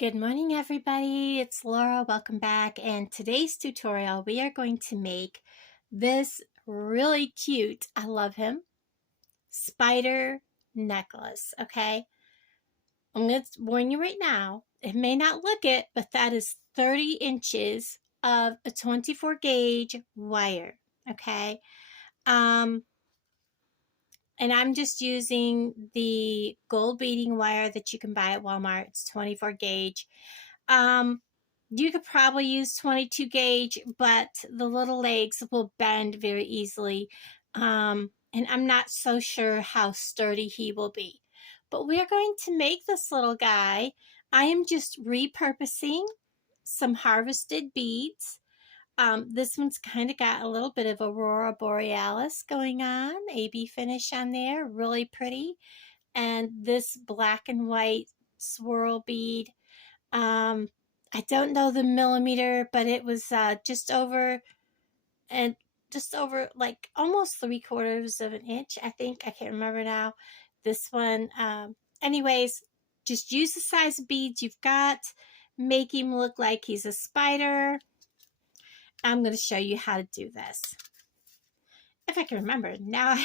Good morning, everybody. It's Laura. Welcome back. And today's tutorial, we are going to make this really cute, I love him, spider necklace. Okay. I'm going to warn you right now, it may not look it, but that is 30 inches of a 24 gauge wire. Okay. Um, and I'm just using the gold beading wire that you can buy at Walmart. It's 24 gauge. You could probably use 22 gauge, but the little legs will bend very easily. And I'm not so sure how sturdy he will be. But we're going to make this little guy. I am just repurposing some harvested beads. This one's kind of got a little bit of Aurora Borealis going on, AB finish on there, really pretty. And this black and white swirl bead. I don't know the millimeter, but it was just over like almost 3/4 of an inch, I think. I can't remember now. This one, anyways, just use the size of beads you've got. Make him look like he's a spider. I'm going to show you how to do this. If I can remember. Now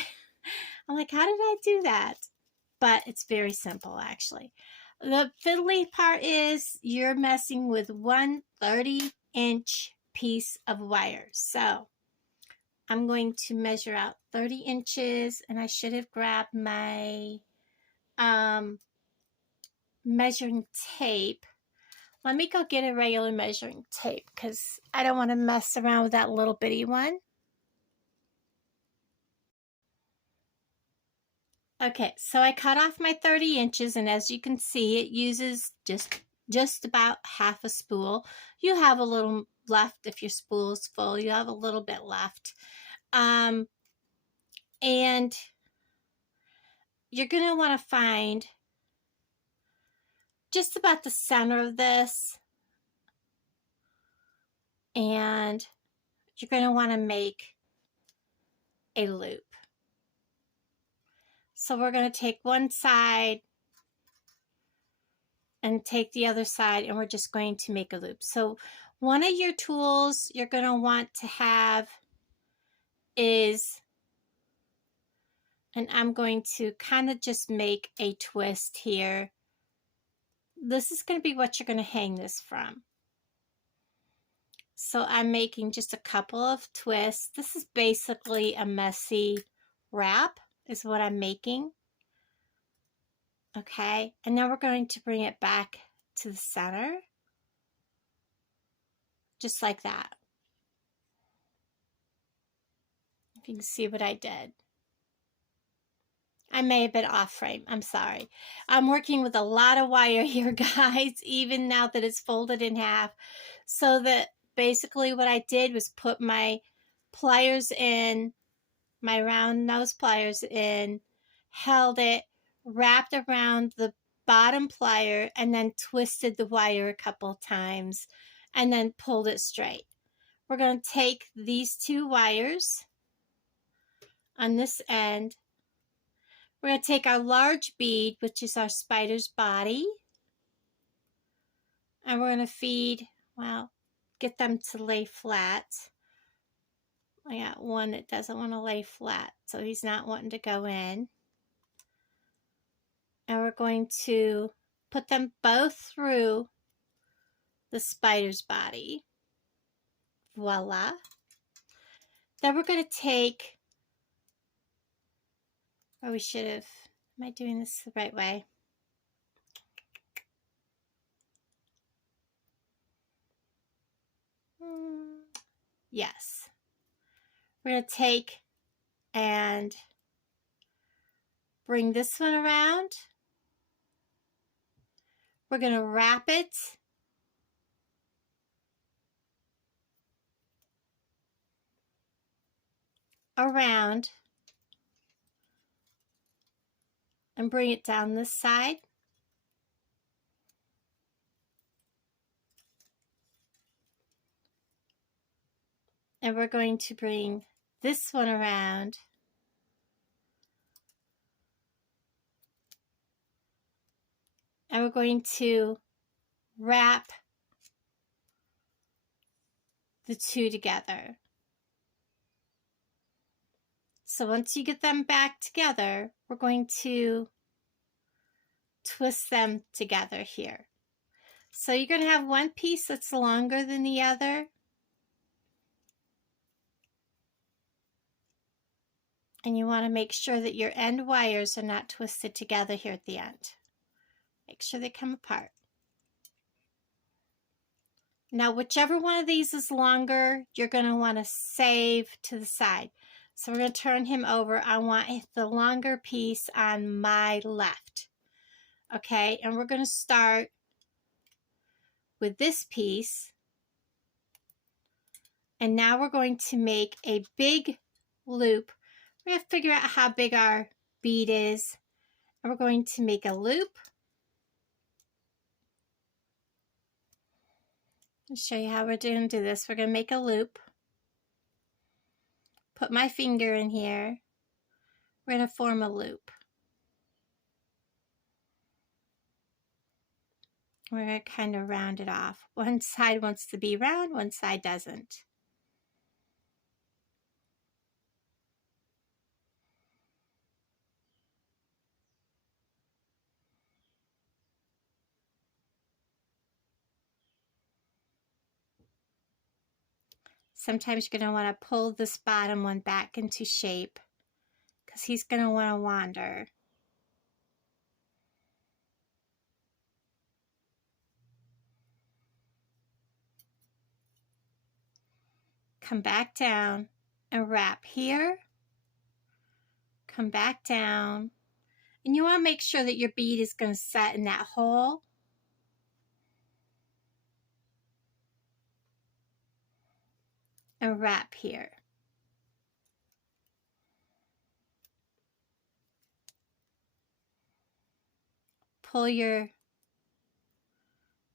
I'm like, how did I do that? But it's very simple, actually. The fiddly part is you're messing with one 30-inch piece of wire. So I'm going to measure out 30 inches, and I should have grabbed my measuring tape. Let me go get a regular measuring tape because I don't want to mess around with that little bitty one. Okay, so I cut off my 30 inches, and as you can see, it uses just about half a spool. You have a little left if your spool is full. You have a little bit left. And you're going to want to find just about the center of this, and you're going to want to make a loop. So we're going to take one side and take the other side, and we're just going to make a loop. So one of your tools you're going to want to have is, and I'm going to kind of just make a twist here. This is going to be what you're going to hang this from. So I'm making just a couple of twists. This is basically a messy wrap is what I'm making. Okay, and now we're going to bring it back to the center, just like that. If you can see what I did. I may have been off frame. I'm sorry. I'm working with a lot of wire here, guys, even now that it's folded in half. So that basically what I did was put my pliers in, my round nose pliers in, held it, wrapped around the bottom plier, and then twisted the wire a couple times, and then pulled it straight. We're going to take these two wires on this end. We're going to take our large bead, which is our spider's body, and we're going to feed, well, get them to lay flat. I got one that doesn't want to lay flat, so he's not wanting to go in. And we're going to put them both through the spider's body. Voila. Then we're going to take, or we should have, am I doing this the right way? Yes. We're going to take and bring this one around. We're going to wrap it around and bring it down this side. And we're going to bring this one around. And we're going to wrap the two together. So once you get them back together, we're going to twist them together here. So you're going to have one piece that's longer than the other. And you want to make sure that your end wires are not twisted together here at the end. Make sure they come apart. Now, whichever one of these is longer, you're going to want to save to the side. So we're going to turn him over. I want the longer piece on my left. Okay, and we're going to start with this piece. And now we're going to make a big loop. We're going to figure out how big our bead is. And we're going to make a loop. I'll show you how we're going to do this. We're going to make a loop. Put my finger in here. We're going to form a loop. We're going to kind of round it off. One side wants to be round, one side doesn't. Sometimes you're going to want to pull this bottom one back into shape because he's going to want to wander. Come back down and wrap here. Come back down. And you want to make sure that your bead is going to set in that hole. And wrap here. Pull your,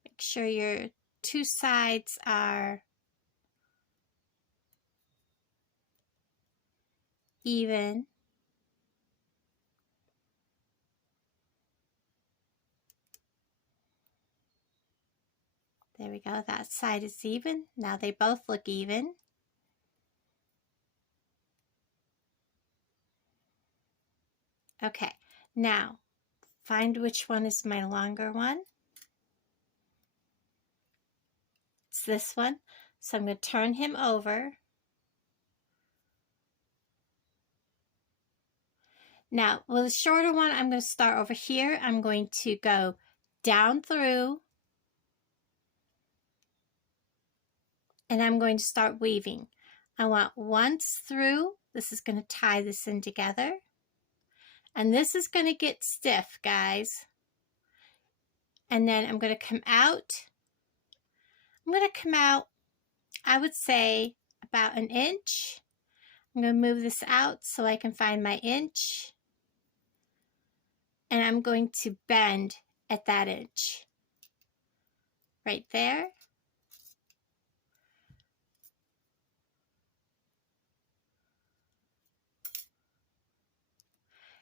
make sure your two sides are even. There we go, that side is even. Now they both look even. Okay, now find which one is my longer one. It's this one. So I'm going to turn him over. Now, with the shorter one, I'm going to start over here. I'm going to go down through. And I'm going to start weaving. I want once through. This is going to tie this in together. And this is going to get stiff, guys. And then I'm going to come out. I'm going to come out, I would say, about an inch. I'm going to move this out so I can find my inch. And I'm going to bend at that inch. Right there.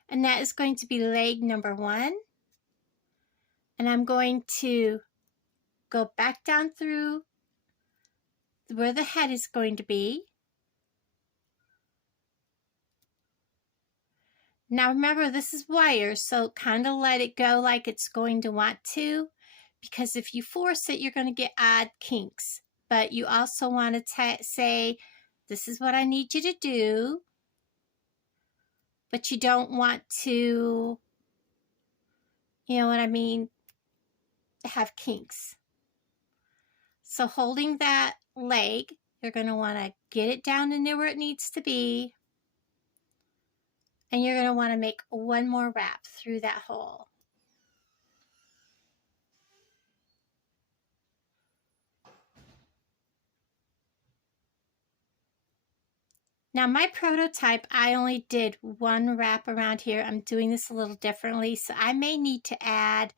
And that is going to be leg number 1. And I'm going to go back down through where the head is going to be. Now remember, this is wire, so kind of let it go like it's going to want to, because if you force it, you're going to get odd kinks. But you also want to say, this is what I need you to do, but you don't want to, you know what I mean, have kinks. So holding that leg, you're going to want to get it down into where it needs to be. And you're going to want to make one more wrap through that hole. Now my prototype, I only did one wrap around here. I'm doing this a little differently, so I may need to add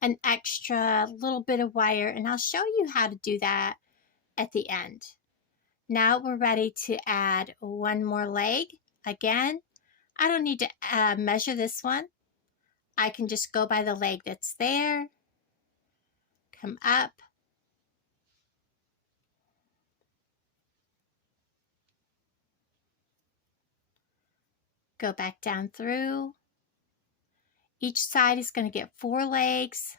an extra little bit of wire, and I'll show you how to do that at the end. Now we're ready to add one more leg. Again, I don't need to measure this one. I can just go by the leg that's there. come up, go back down through. Each side is going to get 4 legs.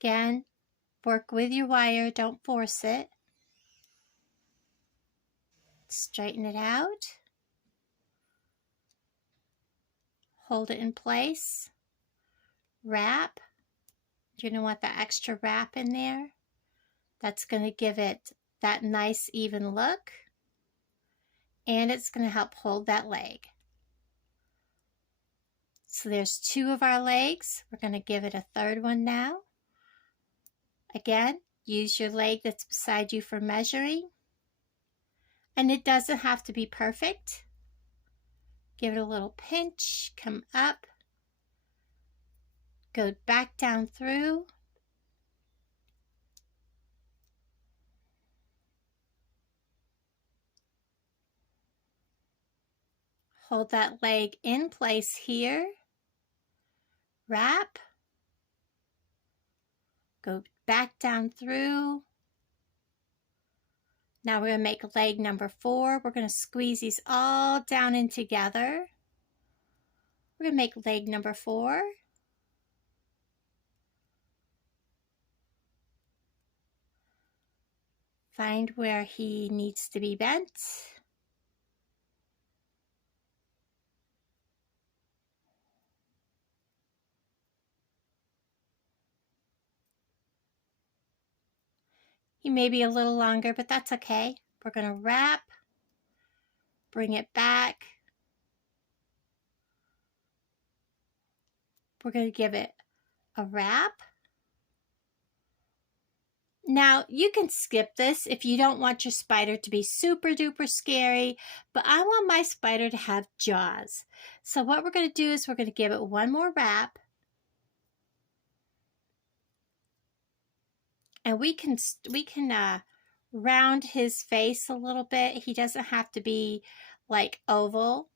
Again, work with your wire, don't force it. Straighten it out. Hold it in place. Wrap. You're going to want that extra wrap in there. That's going to give it that nice even look. And it's going to help hold that leg. So there's 2 of our legs. We're going to give it a 3rd one now. Again, use your leg that's beside you for measuring. And it doesn't have to be perfect. Give it a little pinch, come up, go back down through. Hold that leg in place here. Wrap. Go back down through. Now we're going to make leg number 4. We're going to squeeze these all down in together. We're going to make leg number 4. Find where he needs to be bent. He may be a little longer, but that's okay. We're going to wrap, bring it back. We're going to give it a wrap. Now, you can skip this if you don't want your spider to be super duper scary, but I want my spider to have jaws. So what we're going to do is we're going to give it one more wrap. And we can round his face a little bit. He doesn't have to be like oval.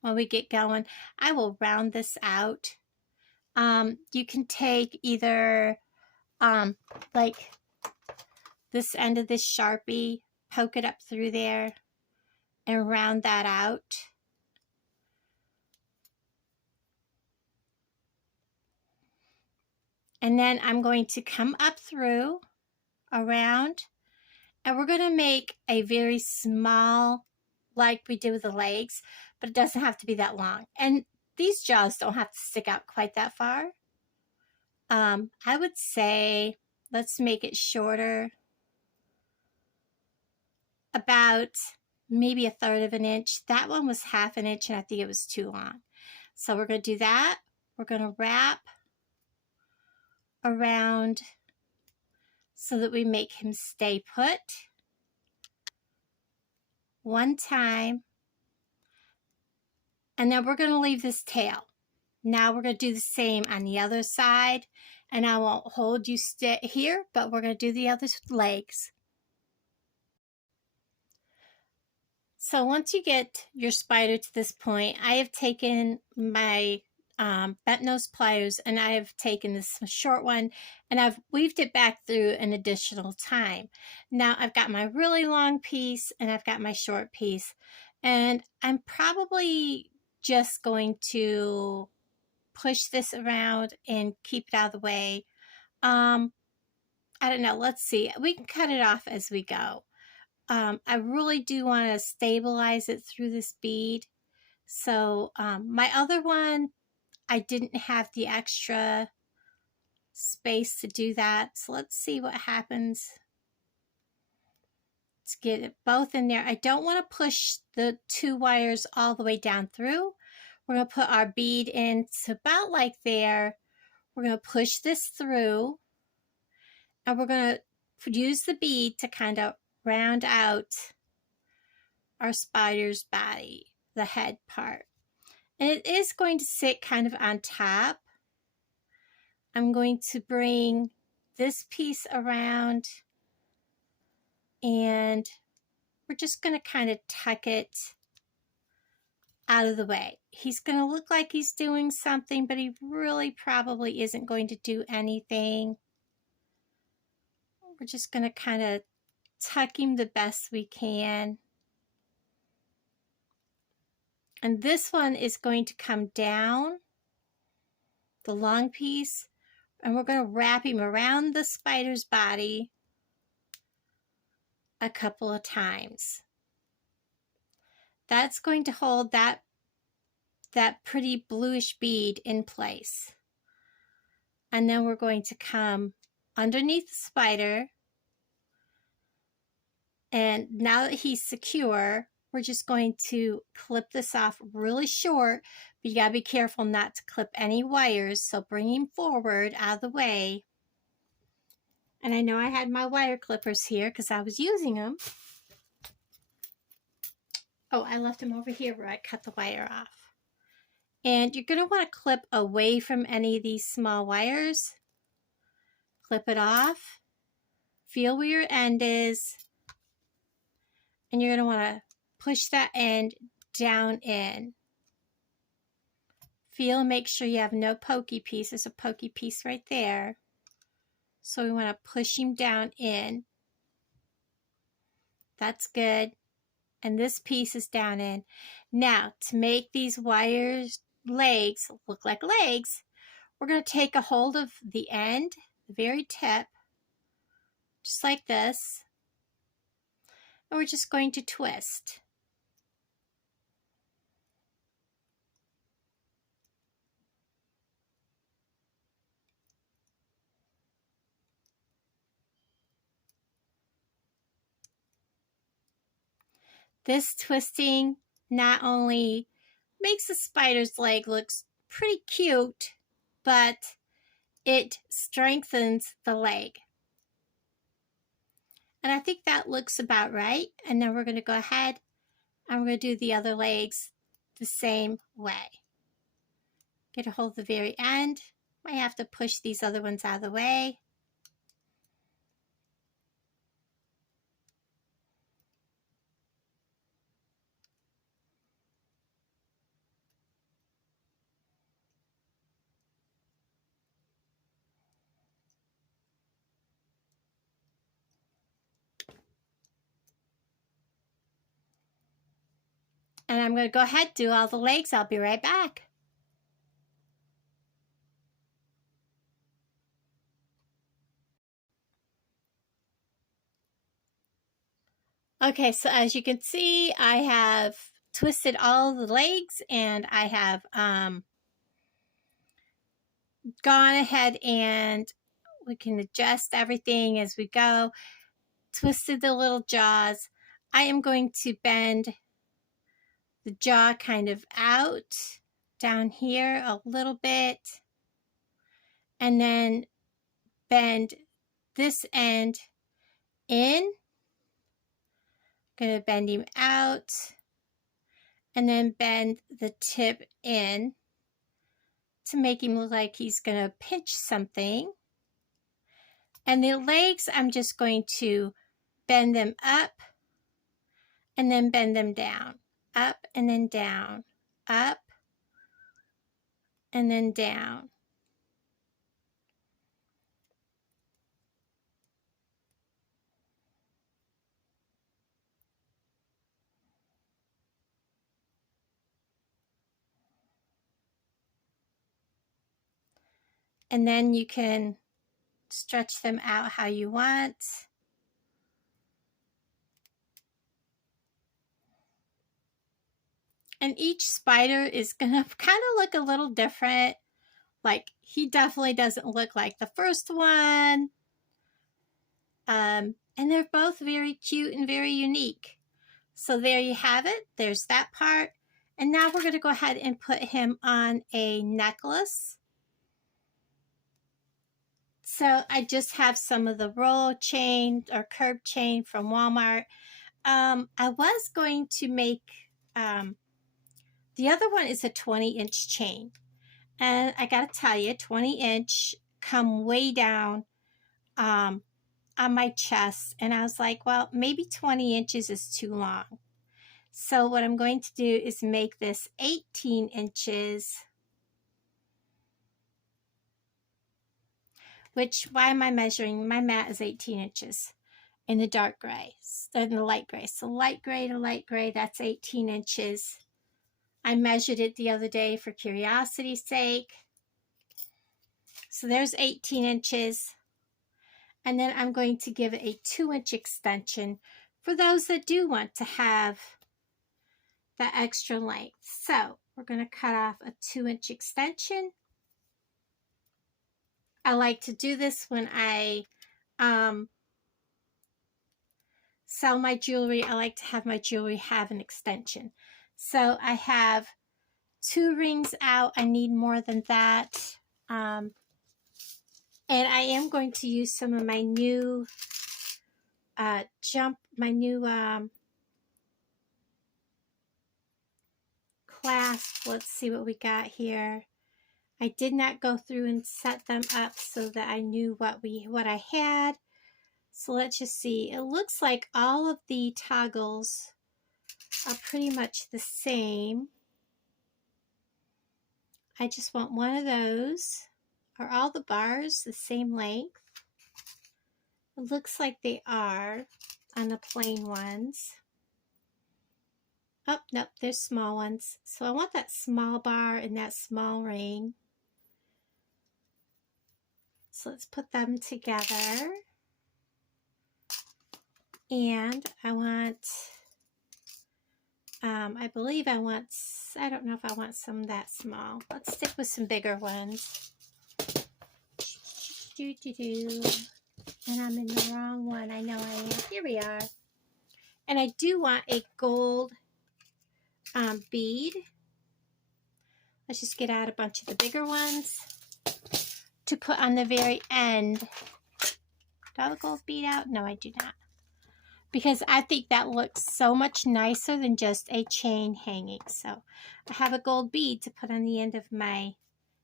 When we get going, I will round this out. You can take either like this end of this Sharpie, poke it up through there and round that out. And then I'm going to come up through, around, and we're going to make a very small, like we did with the legs, but it doesn't have to be that long. And these jaws don't have to stick out quite that far. I would say, let's make it shorter, about maybe 1/3 of an inch. That one was 1/2 an inch, and I think it was too long. So we're going to do that. We're going to wrap around so that we make him stay put. One time. And then we're going to leave this tail. Now we're going to do the same on the other side. And I won't hold you here, but we're going to do the other legs. So once you get your spider to this point, I have taken my bent nose pliers and I have taken this short one and I've weaved it back through an additional time. Now I've got my really long piece and I've got my short piece, and I'm probably just going to push this around and keep it out of the way. I don't know. Let's see. We can cut it off as we go. I really do want to stabilize it through this bead. So my other one, I didn't have the extra space to do that. So let's see what happens. Let's get it both in there. I don't want to push the 2 wires all the way down through. We're going to put our bead in to about like there. We're going to push this through. And we're going to use the bead to kind of round out our spider's body, the head part. And it is going to sit kind of on top. I'm going to bring this piece around and we're just going to kind of tuck it out of the way. He's going to look like he's doing something, but he really probably isn't going to do anything. We're just going to kind of tuck him the best we can. And this one is going to come down, the long piece, and we're going to wrap him around the spider's body a couple of times. That's going to hold that pretty bluish bead in place. And then we're going to come underneath the spider. And now that he's secure, we're just going to clip this off really short, but you gotta be careful not to clip any wires. So bring him forward out of the way. And I know I had my wire clippers here because I was using them. Oh, I left them over here where I cut the wire off. And you're going to want to clip away from any of these small wires. Clip it off. Feel where your end is. And you're going to want to push that end down in. Feel and make sure you have no pokey piece. There's a pokey piece right there. So we want to push him down in. That's good. And this piece is down in. Now, to make these wires legs look like legs, we're going to take a hold of the end, the very tip, just like this, and we're just going to twist. This twisting not only makes the spider's leg look pretty cute, but it strengthens the leg. And I think that looks about right. And then we're going to go ahead and we're going to do the other legs the same way. Get a hold of the very end. Might have to push these other ones out of the way. And I'm going to go ahead and do all the legs. I'll be right back. Okay, so as you can see, I have twisted all the legs and I have gone ahead and we can adjust everything as we go. Twisted the little jaws. I am going to bend the jaw kind of out down here a little bit and then bend this end in. Going to bend him out and then bend the tip in to make him look like he's going to pinch something. And the legs, I'm just going to bend them up and then bend them down. Up and then down. Up and then down. And then you can stretch them out how you want. And each spider is going to kind of look a little different. Like, he definitely doesn't look like the first one. And they're both very cute and very unique. So there you have it. There's that part. And now we're going to go ahead and put him on a necklace. So I just have some of the roll chain or curb chain from Walmart. I was going to make, the other one is a 20-inch chain. And I got to tell you, 20-inch come way down on my chest. And I was like, well, maybe 20 inches is too long. So what I'm going to do is make this 18 inches, which, why am I measuring? My mat is 18 inches in the dark gray, in the light gray. So light gray to light gray, that's 18 inches. I measured it the other day for curiosity's sake. So there's 18 inches. And then I'm going to give it a 2-inch extension for those that do want to have that extra length. So we're going to cut off a 2-inch extension. I like to do this when I sell my jewelry. I like to have my jewelry have an extension. So I have 2 rings out. I need more than that. And I am going to use some of my new clasp. Let's see what we got here. I did not go through and set them up so that I knew what I had. So let's just see. It looks like all of the toggles are pretty much the same. I just want one of those. Are all the bars the same length? It looks like they are on the plain ones. Oh, nope, there's small ones. So I want that small bar and that small ring. So let's put them together. And I want, I believe I want, I don't know if I want some that small. Let's stick with some bigger ones. And I'm in the wrong one. I know I am. Here we are. And I do want a gold bead. Let's just get out a bunch of the bigger ones to put on the very end. Do I have a gold bead out? No, I do not. Because I think that looks so much nicer than just a chain hanging. So I have a gold bead to put on the end of my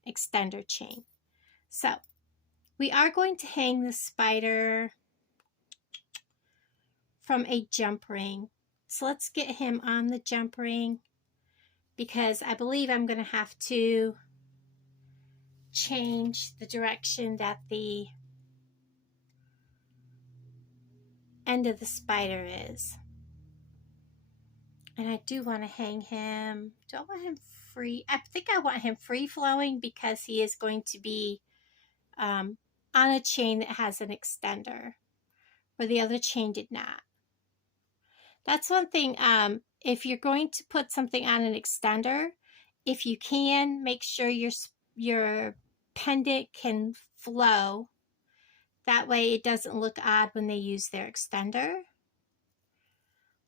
extender chain. So we are going to hang the spider from a jump ring. So let's get him on the jump ring, because I believe I'm going to have to change the direction that the end of the spider is. And I do want to hang him. Do I want him free? I think I want him free flowing, because he is going to be on a chain that has an extender, where the other chain did not. That's one thing. If you're going to put something on an extender, if you can, make sure your pendant can flow. That way it doesn't look odd when they use their extender.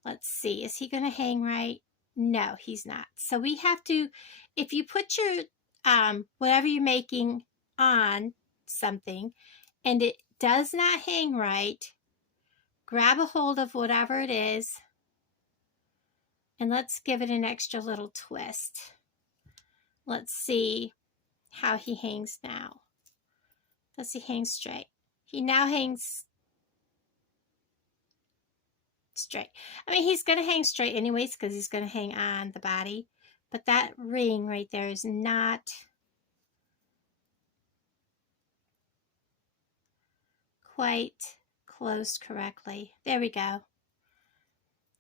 Let's see. Is he going to hang right? No, he's not. So we have to, if you put your whatever you're making on something and it does not hang right, grab a hold of whatever it is and let's give it an extra little twist. Let's see how he hangs now. Does he hang straight? He now hangs straight. I mean, he's going to hang straight anyways, because he's going to hang on the body. But that ring right there is not quite closed correctly. There we go.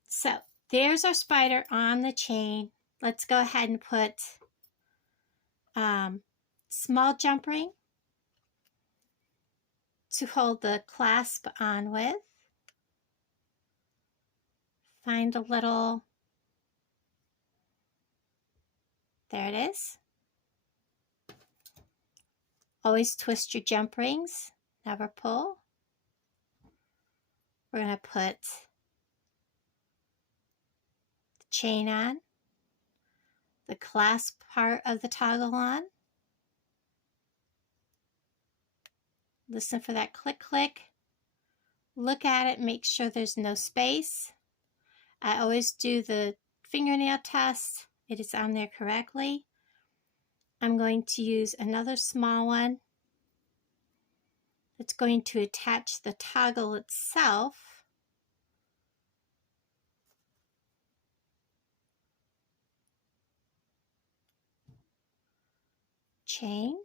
So there's our spider on the chain. Let's go ahead and put small jump ring to hold the clasp on with. Find a little, there it is. Always twist your jump rings, never pull. We're going to put the chain on, the clasp part of the toggle on. Listen for that click, click. Look at it, make sure there's no space. I always do the fingernail test. It is on there correctly. I'm going to use another small one that's going to attach the toggle itself. chain.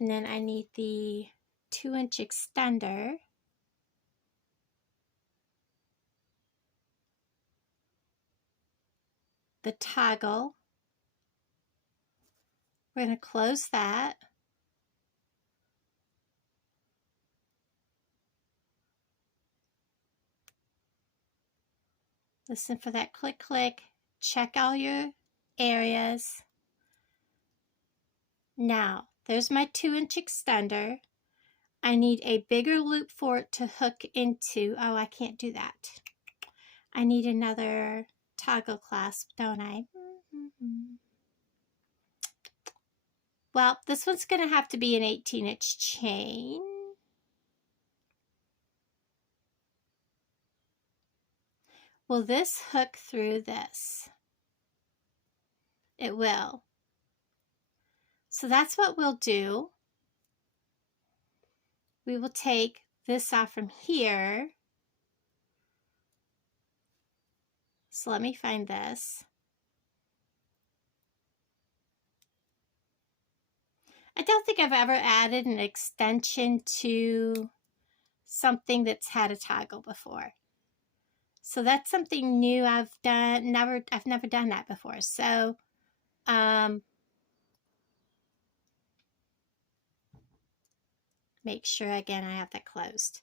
And then I need the 2-inch extender. The toggle. We're going to close that. Listen for that click, click. Check all your areas. Now, there's my 2-inch extender. I need a bigger loop for it to hook into. Oh, I can't do that. I need another toggle clasp, don't I? Well, this one's going to have to be an 18-inch chain. Will this hook through this? It will. So that's what we'll do. We will take this off from here. So let me find this. I don't think I've ever added an extension to something that's had a toggle before. So that's something new I've never done that before. So make sure again I have that closed.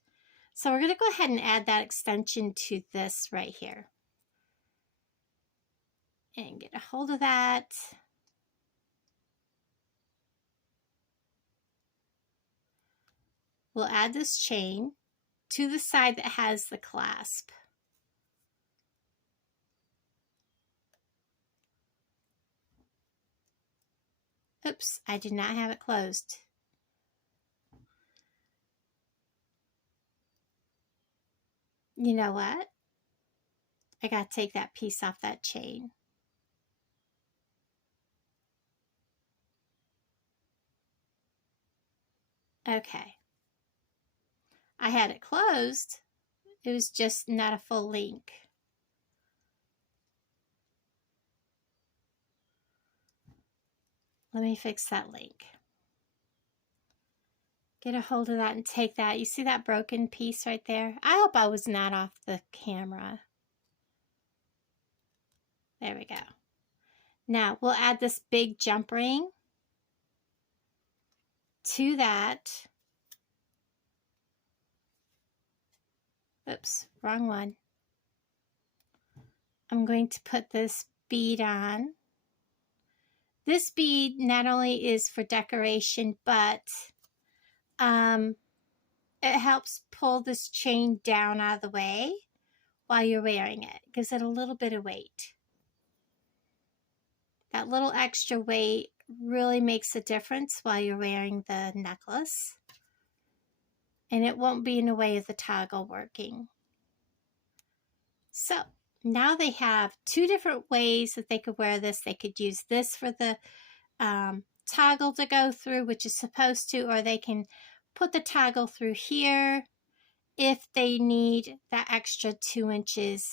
So we're going to go ahead and add that extension to this right here. And get a hold of that. We'll add this chain to the side that has the clasp. Oops, I did not have it closed. You know what? I got to take that piece off that chain. Okay. I had it closed. It was just not a full link. Let me fix that link. Get a hold of that and take that. You see that broken piece right there? I hope I was not off the camera. There we go. Now we'll add this big jump ring to that. Oops, wrong one. I'm going to put this bead on. This bead not only is for decoration, but it helps pull this chain down out of the way while you're wearing it. It gives it a little bit of weight. That little extra weight really makes a difference while you're wearing the necklace. And it won't be in the way of the toggle working. So now they have two different ways that they could wear this. They could use this for the toggle to go through, which is supposed to, or they can put the toggle through here if they need that extra 2 inches.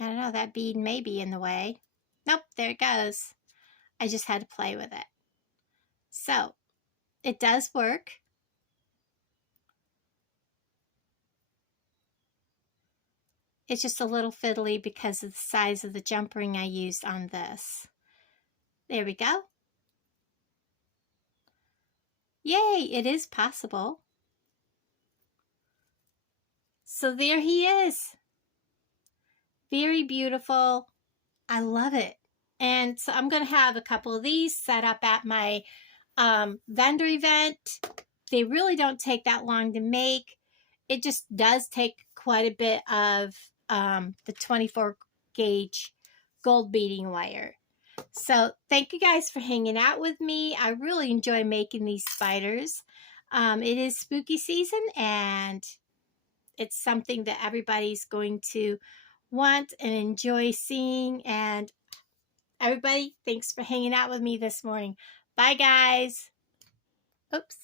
I don't know, that bead may be in the way. Nope, there it goes. I just had to play with it. So, it does work. It's just a little fiddly because of the size of the jump ring I used on this. There we go. Yay, it is possible. So there he is. Very beautiful. I love it. And so I'm going to have a couple of these set up at my vendor event. They really don't take that long to make. It just does take quite a bit of the 24 gauge gold beading wire. So thank you guys for hanging out with me. I really enjoy making these spiders. It is spooky season and it's something that everybody's going to want and enjoy seeing. And everybody, thanks for hanging out with me this morning. Bye, guys. Oops.